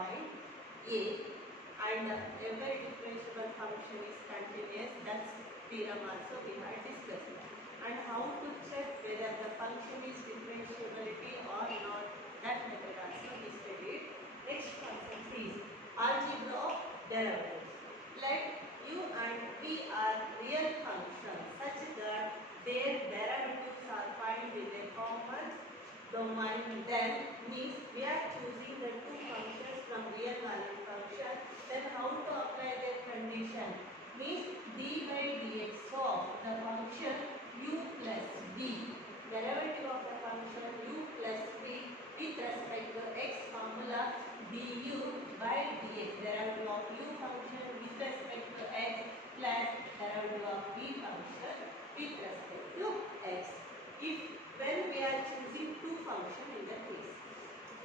point A and every differentiable function is continuous. That's theorem also we had discussed. And how to check whether the function is differentiability or not, that method also we studied. Next concept is algebra of derivatives. Let u and v are real functions such that their derivatives are found with a common domain. Then means we are choosing the two functions from real value function. Then how to apply that condition? Means d by dx of the function u plus v, derivative of the function u plus v with respect to x formula du by dx, derivative of u function with respect to x plus derivative of v function with respect to x. If when we are choosing two functions in the case.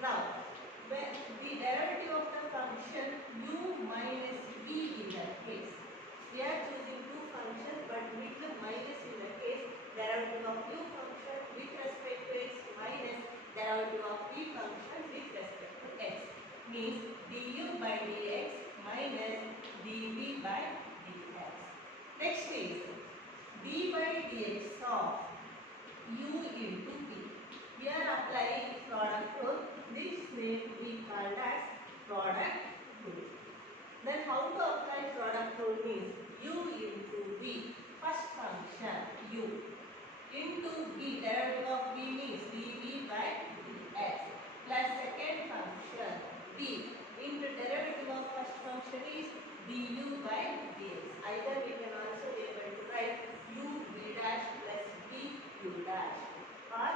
Now, when the derivative of the function u minus v in that case, we are choosing two functions but with the minus in the case, derivative of u function with respect to x minus derivative of v function with respect to x, means du by dx minus dv by dx. Next is d by dx of u into v. We are applying product rule. This may be called as product rule. Then how to apply product rule means u into v, first function u into v, derivative of v means dv by dx plus second function v into derivative of first function is du by dx. Either we can also be able to write u v dash plus v u dash, or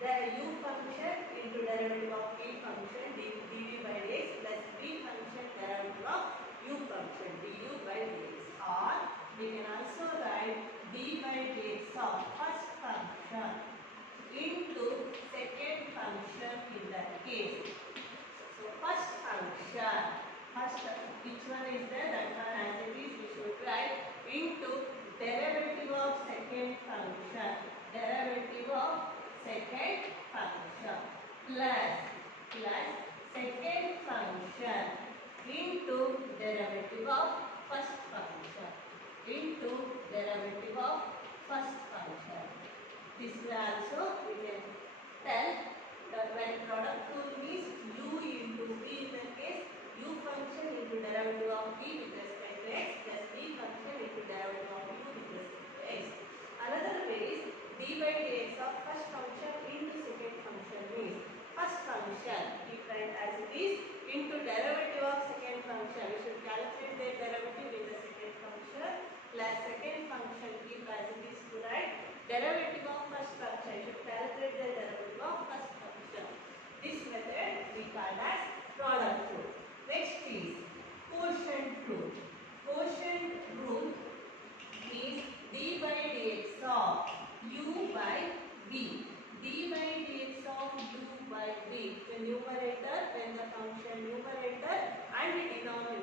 the u function into derivative of v function dv by dx plus v function derivative of u function du by dx, or we can also write d by dx of first function into second function in that case. So first function, which one is there, that one as it is we should write into derivative of second function, derivative of second function plus second function into derivative of first function into derivative of first function. This way also we can tell that when product rule means u into v in the case, u function into derivative of v with respect to x plus v function into derivative of u with respect to x. Another way is d by dx of first function into second function means first function keep write as it is into derivative of second function. We should calculate their derivative in the second function plus second function keep as it is to write derivative of first function. You should calculate the derivative of first function. This method we call as product rule. Next is quotient rule. Quotient rule means d by dx of u by v. d by dx of u by v. The numerator, when the function numerator and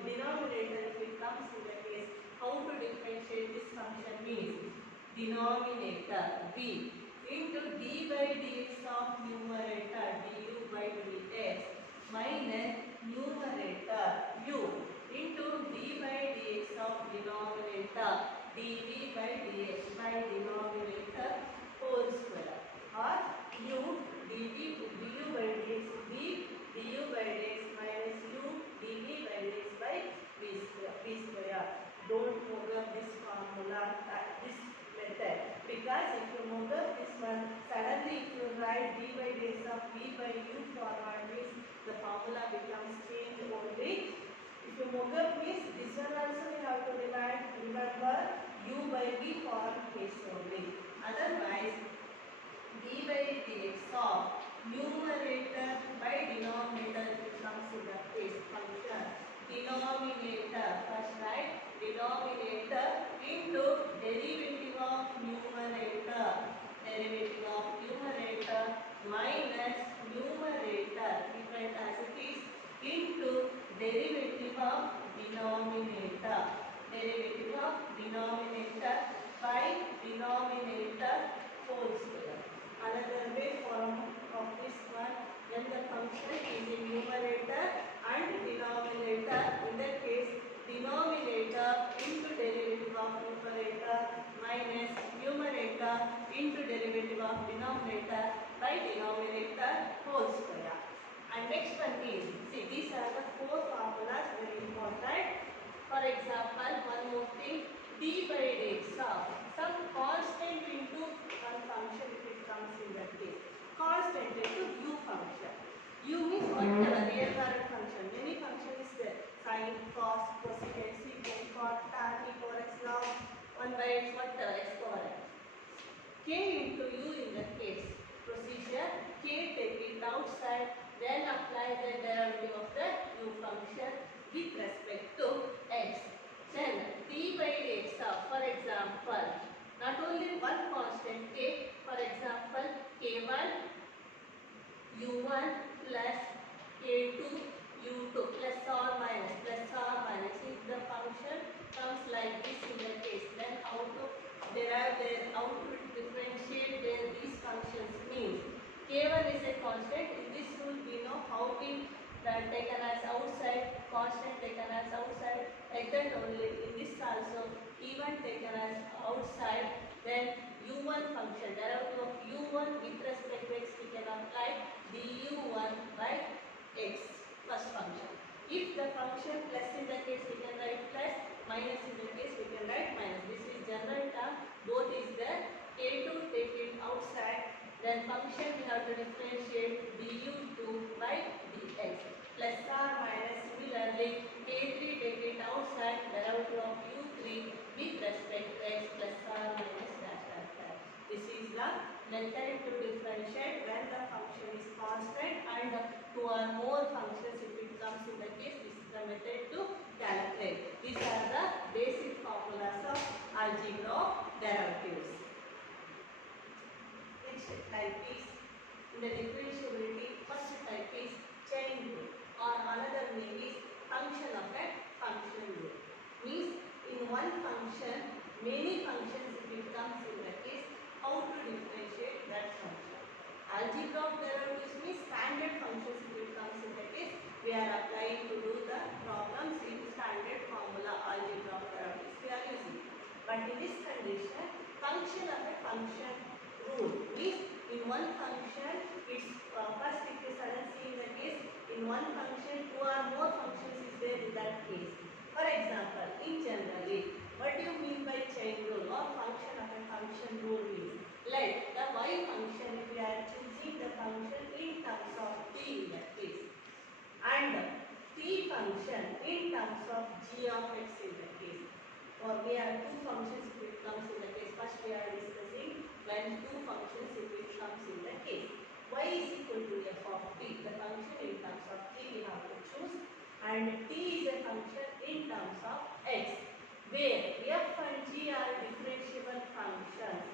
denominator, if it comes in the case, how to differentiate this function means denominator v into d by dx of numerator du by dx minus numerator u into d by dx of denominator dv by dx by denominator whole square, or u du by dx v du by dx minus u dv by dx by v square. Don't move up this formula, this method, because if you move up this one, suddenly if you write d by dx of v by u forward means the formula becomes changed only. If you move up means this one also we have to divide, remember u by v form case only. Otherwise d by dx of numerator by denominator, if it comes in the case function denominator, first write denominator into derivative of numerator minus numerator, keep it as it is, into derivative of denominator by denominator whole square. Another way form of this one, when the function is in numerator and into derivative of denominator by denominator whole square. And next one is, see, these are the four formulas, very important. For example, one more thing, d by dx of some constant into one function if it comes in that case. Constant into u function. U means whatever real current function. Many function is there. Sine, cos, cosecant, secant, cot, tan, e power x, log, 1 by x, whatever, x power x. K into u in the case. Procedure, k take it outside, then apply the derivative of the u function with respect to x. Then d by dx of, for example, not only one constant k, for example, k1 u1 plus k2 u2 plus or minus if the function comes like this in the case, then how to derive their, how to differentiate their these functions means k1 is a constant. In this rule we know how we taken as outside, constant taken as outside, like that only in this also even taken as outside. Then u1 function, derivative of u1 with respect to x we can apply du1 by x, first function. If the function plus in the case we can write plus, minus in the case we can write minus. This is general term, both is there. k2 take it outside, then function we have to differentiate du2 by dx, plus or minus. Similarly, k3 take it outside, derivative of u3 with respect to x, plus or minus dash dash dash. This is the method to differentiate when the function is constant and two or more functions if it comes in the case. This is the method to calculate. These are the basic formulas of algebra of derivatives. Next type is, in the differentiability, first type is chain rule, or another name is function of a function rule. Means in one function, many functions if it comes in the case, how to differentiate that function. Algebra of derivatives means standard functions if it comes in the case, we are applying to do the problems in standard formula algebra of derivatives we are using. But in this condition, function of a function rule means in one function, it's first if you suddenly see in the case, in one function two or more functions is there in that case. For example, in generally, what do you mean by chain rule or function of a function rule means? Like the y function, if we are choosing the function in terms of t in that case, and t function in terms of g of x in the case. Or we have two functions if it comes in the case. First we are discussing when two functions if it comes in the case. Y is equal to f of t, the function in terms of t we have to choose, and t is a function in terms of x, where f and g are differentiable functions.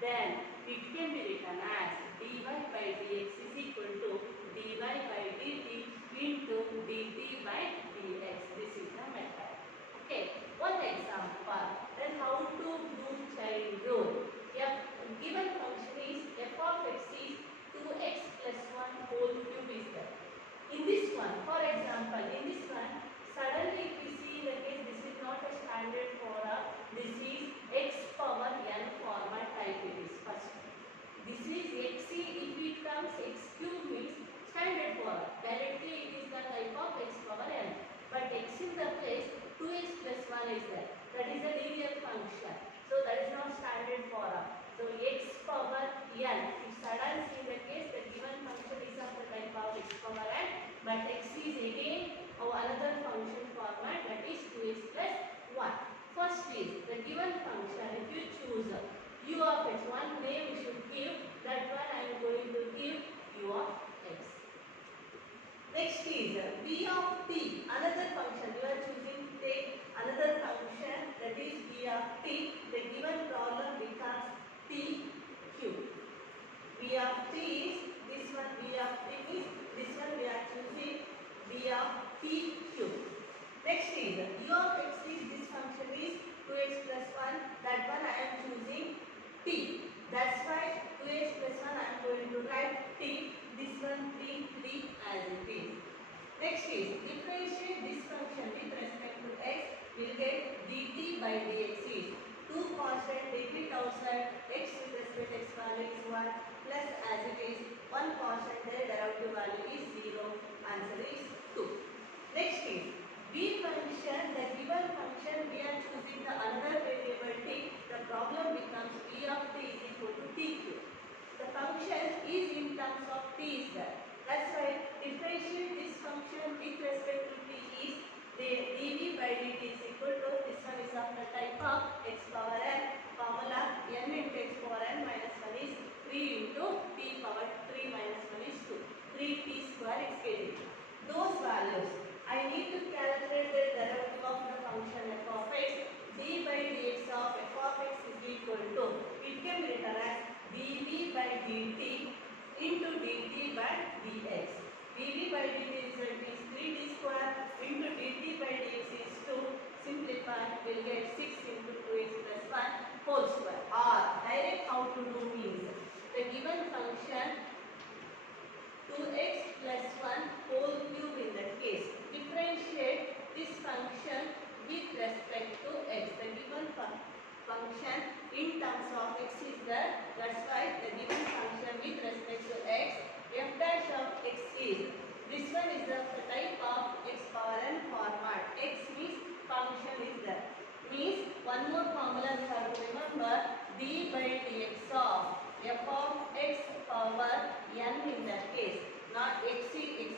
Then it can be written as dy by dx is equal to dy by dt into dt by dx. This is the method. Okay, one example. Then how to do chain rule. F given function is f of x is 2x plus 1 whole cube is there. In this one, for example, in this one, suddenly if we see in the case, this is not a standard form. This is x power n format type it is first. This is x, if it comes x cube means standard form. Directly it is the type of x power n. But x in the place 2x plus 1 is there. That is a linear function. So that is not standard form. So x power n. If suddenly in the case the given function is of the type of x power n, but x is again another function format, that is 2x plus 1. First is the given function. If you choose u of x, one name we should give. That one I am going to give u of x. Next is v of t, another function. You are choosing to take another function, that is v of t. The given problem becomes t cube. V of t is this one. V of t is this one. We are choosing v of t cube. Next is u of x is this function is 2x plus 1. That one I am choosing t. That's why 2x plus 1 I am going to write t. This one 3 as it is. Next is differentiate this function with respect to x. We'll get dt by dx is 2 constant, take it outside, x with respect to x square plus as it is one constant, their derivative value is 0. Answer is 2. Next is v function. The given function we are choosing the another variable t. The problem becomes v of t is equal to t cube. The function is in terms of t is there. That's why differentiate this function with respect to t is the dv by dt is equal to, this one is of the type of x power n, formula n into x power n minus 1 is 3 into t power 3 minus 1 is 2. 3t square is getting. Those values I need to calculate the derivative of the function f of x. d by dx of f of x is equal to, it can be written as dv by dt into dt by dx. dv by dt result is 3t square into dt by dx is 2. Simplify, will get 6 into 2x plus 1 whole square. Or direct how to do means the given function 2x plus 1 whole cube in that case. Differentiate this function with respect to x. The given function in terms of x is there. That's why the given function with respect to x, f dash of x is, this one is the type of x power n format. X means function is there. Means one more formula we have to remember, d by dx of f of x power n in that case. Not x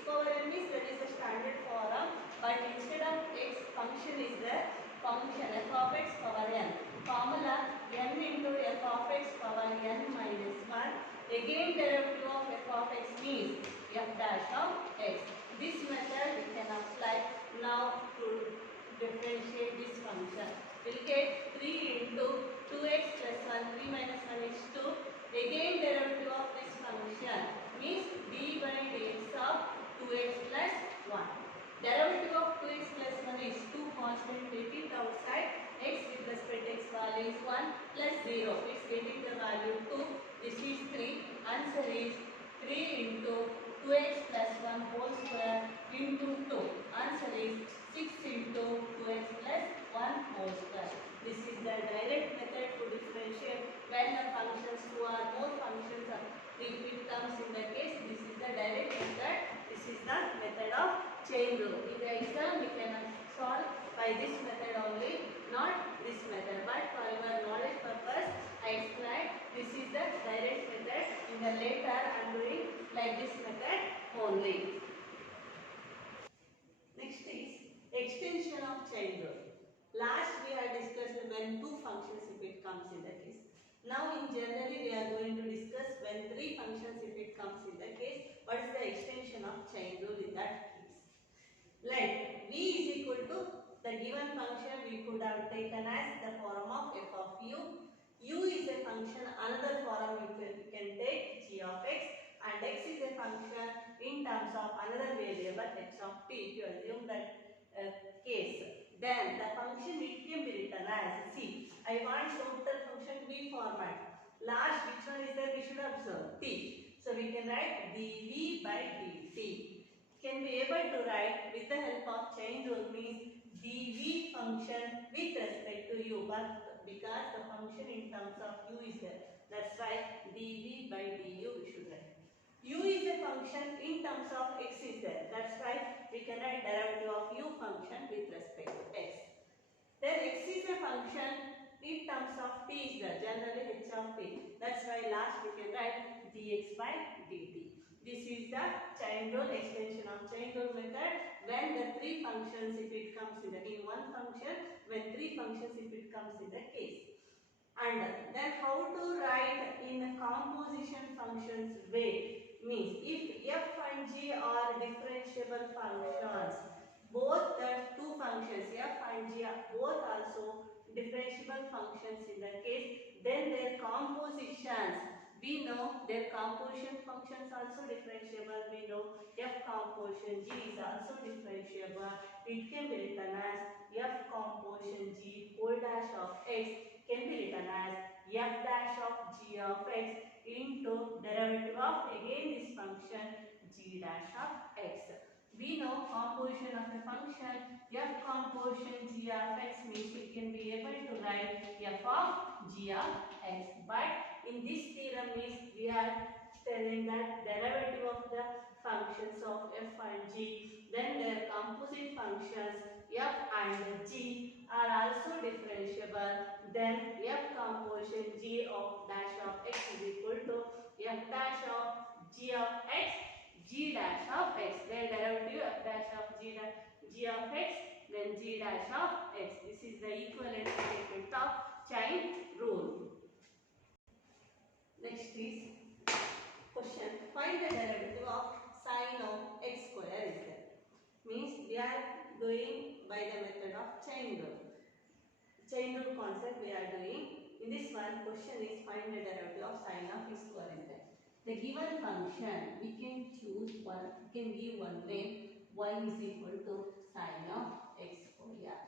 power n means that is the standard form, but instead of x function is the function f of x power n. Formula n into f of x power n minus 1. Again derivative of f of x means f dash of x. This method we can apply now to differentiate this function. We'll get 3 into 2x plus 1, 3 minus 1 is 2. Again derivative of this function means d by dx of 2x plus 1. Derivative of 2x plus 1 is 2 constant, take it outside. X with respect to x value is 1 plus 0. It's getting the value 2. This is 3. Answer is 3 into 2x plus 1 whole square into 2. Answer is 6 into 2x plus 1 whole square. This is the direct method to differentiate when the functions two or more functions are, if it comes in the case, this is the direct method. This is the method of chain rule. In the exam we can solve by this method only, not this method. But for your knowledge purpose, I explained this is the direct method. In the later I am doing like this method only. Next is extension of chain rule. Last we have discussed when two functions if it comes in the case. Now in generally we are going to discuss when three functions if it comes in the case. What is the extension of chain rule in that case? Let v is equal to the given function we could have taken as the form of f of u. U is a function, another form you can take g of x, and x is a function in terms of another variable h of t. If you assume that case, then the function it can be written as, see, I want total function v format. Last which one is there we should observe? T. So we can write dv by dt. Can be able to write with the help of chain rule means dv function with respect to u, but because the function in terms of u is there, that's why dv by du we should write. U is a function in terms of x is there, that's why we can write derivative of u function with respect to x. Then x is a function in terms of t is there, generally h of t, that's why last we can write dx by dt. This is the chain rule, extension of chain rule method when the three functions if it comes in one function, when three functions if it comes in the case. And then how to write in a composition functions way means if f and g are differentiable functions, both the two functions f and g are both also differentiable functions in the case, then their compositions, we know their composition functions also differentiable. We know f composition g is also differentiable. It can be written as f composition g whole dash of x can be written as f dash of g of x into derivative of again this function g dash of x. We know composition of a function f composition g of x means we can be able to write f of g of x, but in this theorem is we are telling that derivative of the functions of f and g, then their composite functions f and g are also differentiable, then f composition g of dash of x is equal to f dash of g of x, g dash of x, their derivative f dash of g of x, then g dash of x. This is the equivalent statement of chain rule. Next is question. Find the derivative of sine of x square is there. Means we are doing by the method of chain rule. Chain rule concept we are doing. In this one, question is find the derivative of sine of x square is there. The given function we can choose one. We can give one name. Y is equal to sine of x square.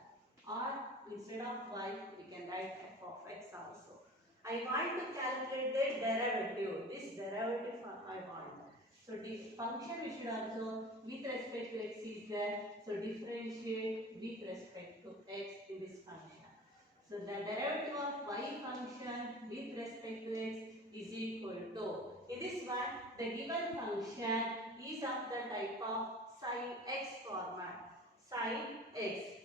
Or instead of y, we can write f of x also. I want to calculate the derivative. This derivative I want. So the function we should also with respect to x is there. So differentiate with respect to x in this function. So the derivative of y function with respect to x is equal to, in this one the given function is of the type of sin x format. Sin x.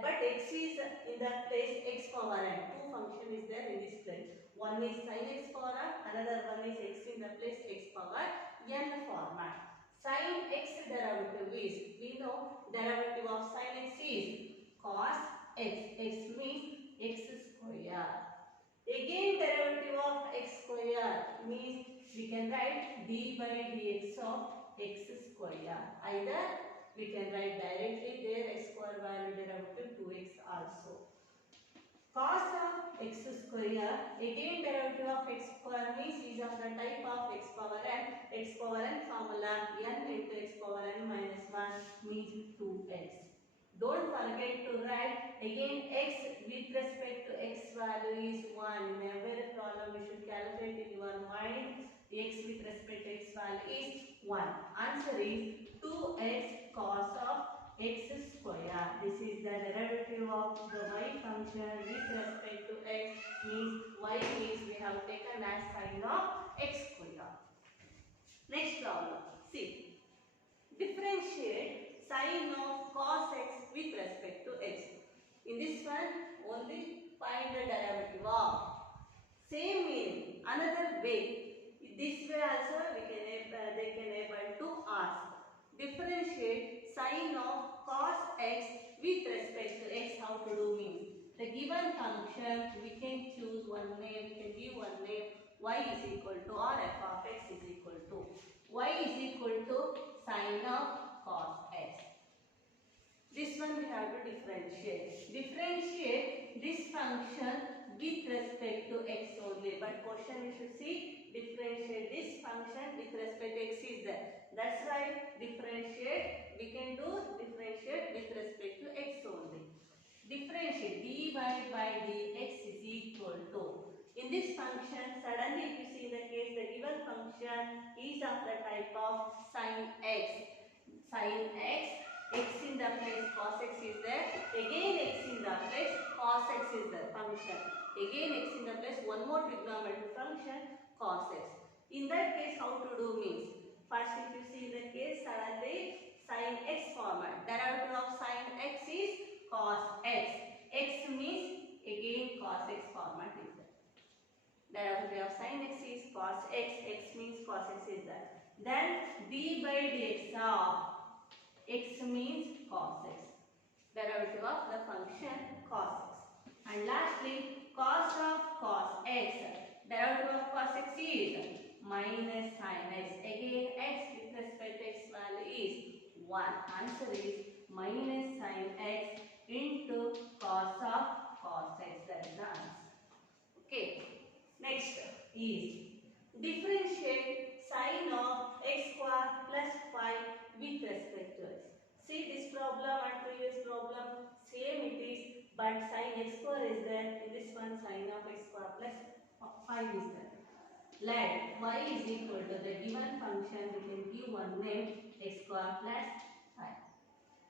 But x is in the place x power n. Two function is there in this place. One is sin x power n, another one is x in the place x power n format. Sin x derivative is, we know derivative of sin x is cos x. X means x square. Again derivative of x square means we can write d by dx of x square. Either we can write directly there x square value derivative 2x also. Cos of x square, again derivative of x square means is of the type of x power n formula n into x power n minus 1 means 2x. Don't forget to write again x with respect to x value is 1. In every problem you should calculate in your mind x with respect to x value is 1. Answer is 2x cos of x square. This is the derivative of the y function with respect to x, means y means we have taken as sine of x square. Next problem. See. Differentiate sine of cos x with respect to x. In this one only find the derivative of. Same meaning. Another way. This way also they can able to ask. Differentiate sine of cos x with respect to x. How to do means the given function we can choose one name. We can give one name. Y is equal to or f of x is equal to. Y is equal to sine of cos x. This one we have to differentiate. Differentiate this function with respect to x only. But question you should see differentiate this function with respect to x is there. That's right. Differentiate. We can do differentiate with respect to x only. Differentiate dy by dx is equal to. In this function, suddenly if you see the case, the given function is of the type of sin x. Sin x, x in the place cos x is there. Again x in the place cos x is the function. Again x in the place one more trigonometric function cos x. In that case, how to do means, first if you see the case, suddenly sin x format. Derivative of sin x is cos x. X means again cos x format is there. Derivative of sin x is cos x. X means cos x is there. Then d by dx of x means cos x. Derivative of the function cos x. And lastly, cos of cos x. Derivative of cos x is minus sin x. Again x with respect to x value is 1. Answer is minus sin x into cos of cos x. That is the answer. Okay. Next is differentiate sine of x square plus 5 with respect to x. See this problem and previous problem same it is, but sine x square is there. In this one sine of x square plus 5 is there. Let y is equal to the given function. We can give one name x square plus 5.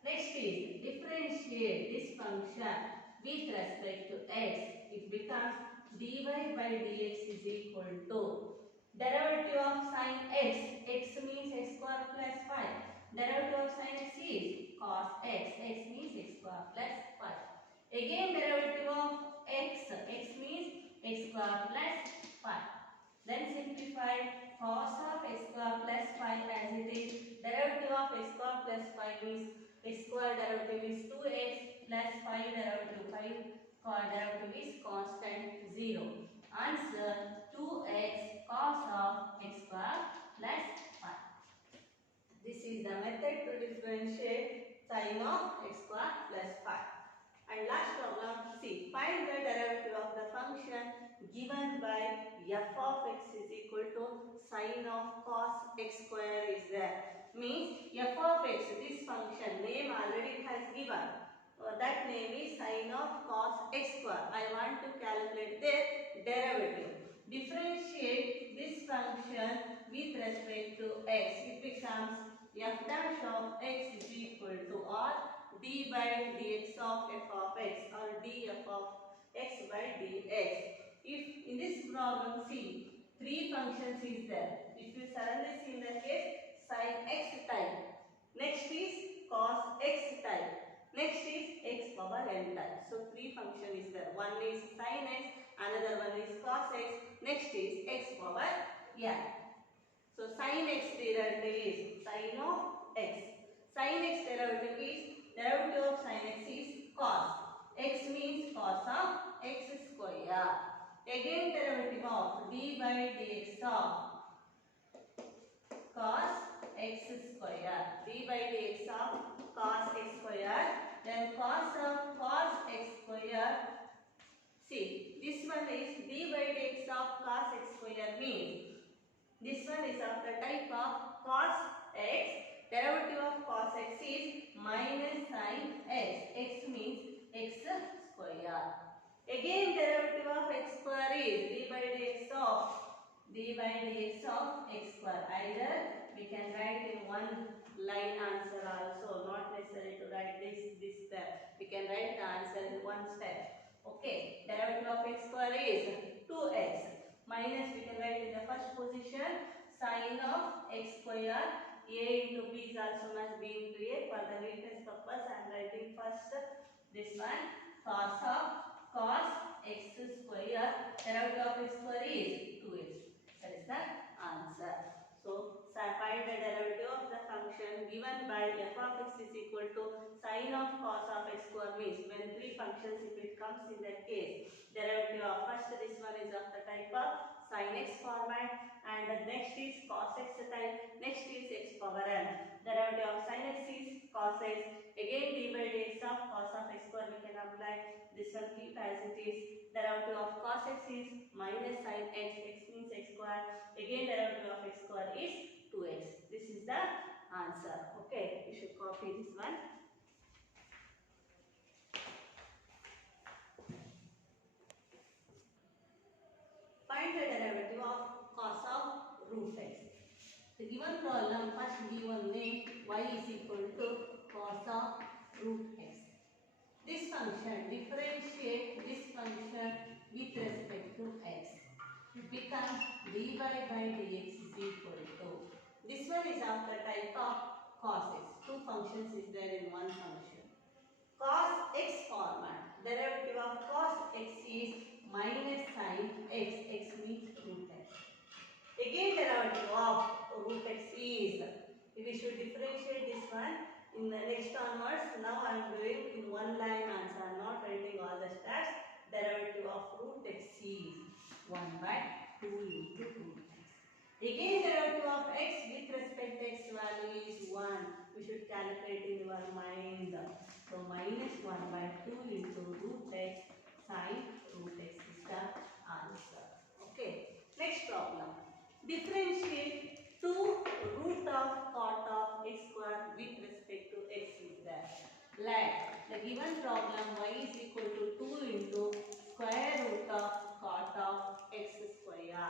Next is differentiate this function with respect to x. It becomes dy by dx is equal to derivative of sin x. X means x square plus 5. Derivative of sin x is cos x. X means x square plus 5. Again derivative of x. X means x square plus 5. Then simplify cos of x square plus 5 as it is. Derivative of x square plus 5 is x square derivative is 2x plus 5 derivative 5 derivative is constant 0. Answer 2x cos of x square plus 5. This is the method to differentiate sin of x square plus 5. And last problem, see, find the derivative of the function given by f of x is equal to sin of cos x square is there. Means f of x, this function name already it has given. That name is sin of cos x square. I want to calculate their derivative. Differentiate this function with respect to x. It becomes f dash of x is equal to r d by dx of f of x or df of x by dx. If in this problem, see, three functions is there. If you suddenly see in the case, sin x type. Next is cos x type. Next is x power n type. So three function is there. One is sin x, another one is cos x, next is x power n. So sin x derivative is sin of x. Sin x derivative is derivative of sin x is cos. X means cos of x square. Again derivative of d by dx of cos x square. D by dx of cos x square. Then cos of cos x square. See, this one is d by dx of cos x square means this one is of the type of cos x. Derivative of cos x is minus sin x. X means x square. Again derivative of x square is d by dx of x square. Either we can write in one line answer also, not necessary to write this step. We can write the answer in one step. Okay, derivative of x square is 2x. Minus we can write in the first position sin of x square. A into b is also must be into a. For the neatness purpose I am writing first this one cos of cos x square. Derivative of x square is 2x. That is the answer. So find the derivative of the function given by f of x is equal to sin of cos of x square means when three functions if it comes in that case derivative of first this one is of the type of sin x format and the next is cos x type, next is x power n. Derivative of sin x is cos x. Again d by dx of cos of x square we can apply. This one keep as it is. Derivative of cos x is minus sin x. X means x square. Again derivative of x square is 2x. This is the answer. Okay, you should copy this one. Find the derivative of cos of root x. The given problem first given name y is equal to cos of root x. This function differentiate this function with respect to x. It becomes dy by dx is equal to. This one is of the type of cos x. Two functions is there in one function. Cos x format. Derivative of cos x is minus sin x. X means root x. Again derivative of root x is. We should differentiate this one in the next onwards. Now I am doing in one line answer. I am not writing all the steps. Derivative of root x is 1 by 2 into root x. Again derivative of x with respect to x value is 1. We should calculate in your mind. So minus 1 by 2 into root x sin root x is the answer. Okay. Next problem. Differentiate 2 root of cot of x square with respect to x is there. Let the given problem y is equal to 2 into square root of cot of x square.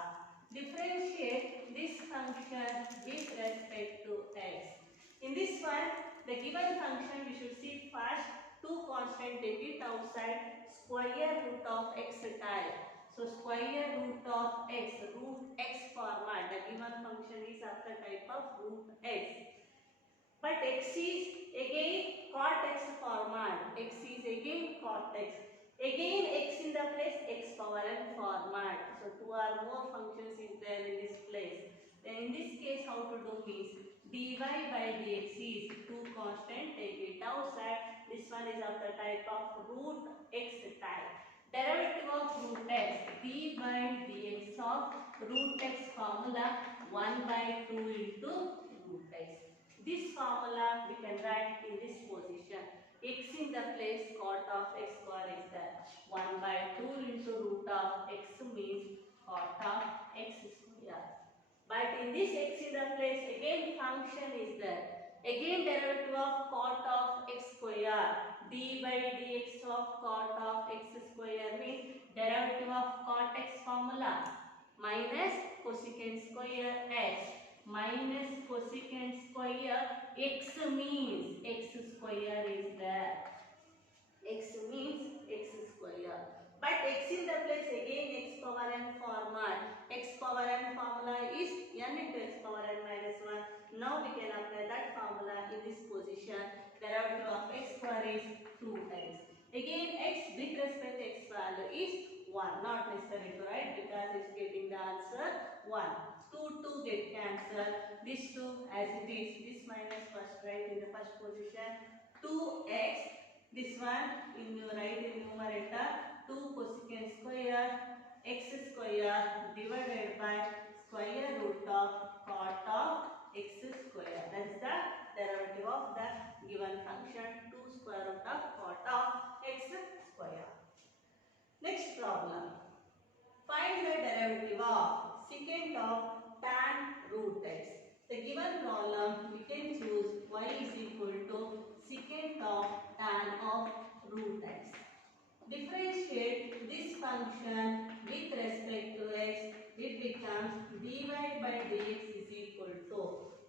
Differentiate this function with respect to x. In this one, the given function we should see first 2 constant, take it outside, square root of x type. So square root of x, root x format. The given function is of the type of root x. But x is again cot x format. X is again cot x. Again x in the place x power n format. So two or more functions is there in this place. Then in this case how to do means dy by dx is two constant, take it outside. This one is of the type of root x type. Derivative of root x, d by dx of root x formula 1 by 2 into root x. This formula we can write in this position. X in the place cot of x square is there. 1 by 2 into root of x means cot of x square. But in this x in the place again function is there. Again derivative of cot of x square. D by dx of cot of x square means derivative of cot x formula minus cosecant square x minus cosecant square x means x square is there. X means x square. But x in the place again x power n format. X power n formula is n into x power n minus 1. Now we can apply that formula in this position. Derivative of x square is 2x. Again x with respect to x value is 1. Not necessary to write because it's getting the answer 1. 2 get cancelled. This 2 as it is. This minus first write in the first position. 2x. This one in you write in numerator 2 cosecant square x square divided by square root of cot of x square. That is the derivative of the given function 2 square root of cot of x square. Next problem. Find the derivative of secant of tan root x. The given problem we can choose y is equal to secant of tan of root x. Differentiate this function with respect to x. It becomes dy by dx is equal to.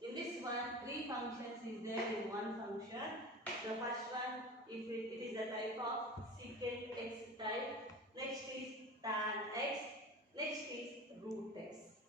In this one, three functions is there in one function. The first one, if it is a type of secant x type. Next is tan x. Next is root x.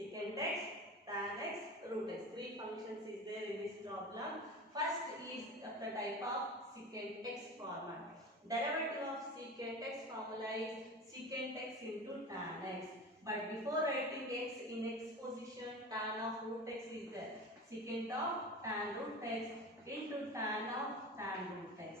Secant x, tan x, root x. Three functions is there in this problem. First is of the type of secant x format. Derivative of secant x formula is secant x into tan x. But before writing x in x position, tan of root x is there. Secant of tan root x into tan of tan root x.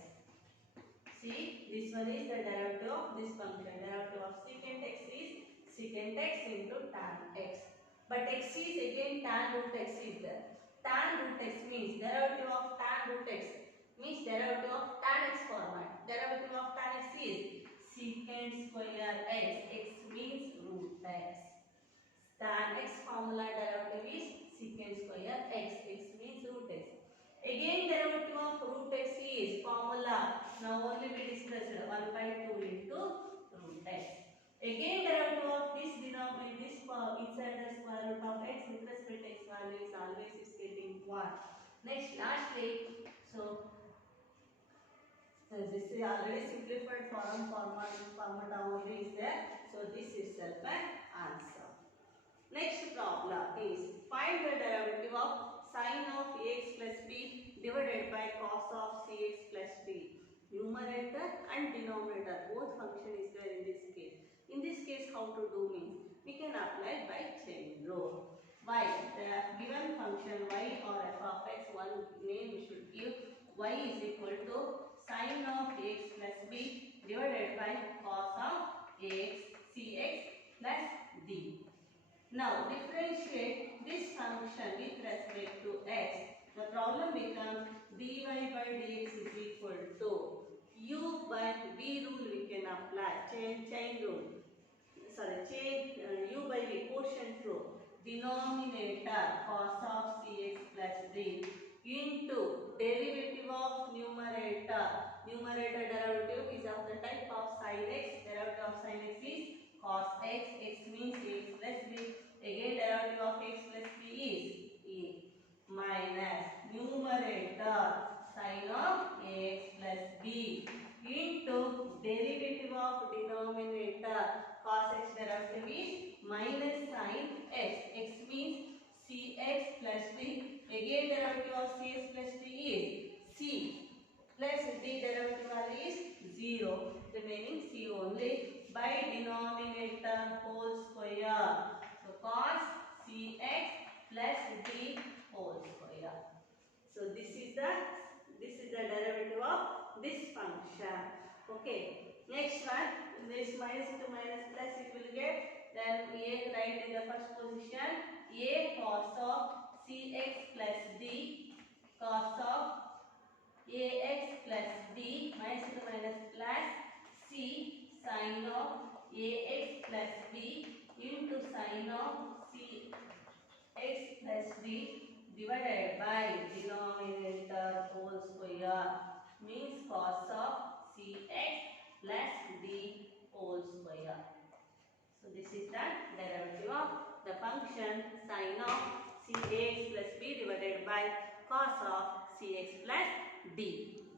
See, this one is the derivative of this function. Derivative of secant x is secant x into tan x. But x is again tan root x is there. Tan root x means derivative of tan root x means derivative of tan x format. Derivative of tan x is secant square x. X means root x. Tan x formula derivative is secant square x. X means root x. Again derivative of root x is formula. Now only we discussed 1 by 2 into root x. Again derivative of this denominator, this inside the square root of x with respect to x value is always is getting 1. Next lastly, so this is already simplified format only is there. So this is self an answer. Next problem is find the derivative of sin of ax plus b divided by cos of cx plus d. Numerator and denominator both function is there in this case. In this case how to do means we can apply by chain rule. Y, the given function y or f of x, one name we should give. Y is equal to sin of ax plus b divided by cos of ax cx plus d. Now differentiate this function with respect to x. The problem becomes dy by dx is equal to u by v rule we can apply, chain rule. U by v, quotient rule. Denominator cos of cx plus d into derivative of numerator. Numerator derivative is of the type of sin x. Derivative of sin x is cos x. X means x plus b. Again derivative of x plus b is a minus numerator sin of ax plus b into derivative of denominator cos sin x. X means cx plus d. Again derivative of cx plus d is c plus d derivative value is 0. Remaining c only by denominator whole square. So cos cx plus d whole square. So this is the derivative of this function. Okay. Next one, this minus into minus plus it will get, then a write in the first position, a cos of cx plus d, cos of ax plus d, minus into minus plus c sin of ax plus b into sin of c x plus d divided by denominator whole square, means cos of cx plus d whole square. So this is the derivative of the function sin of cx plus b divided by cos of cx plus d.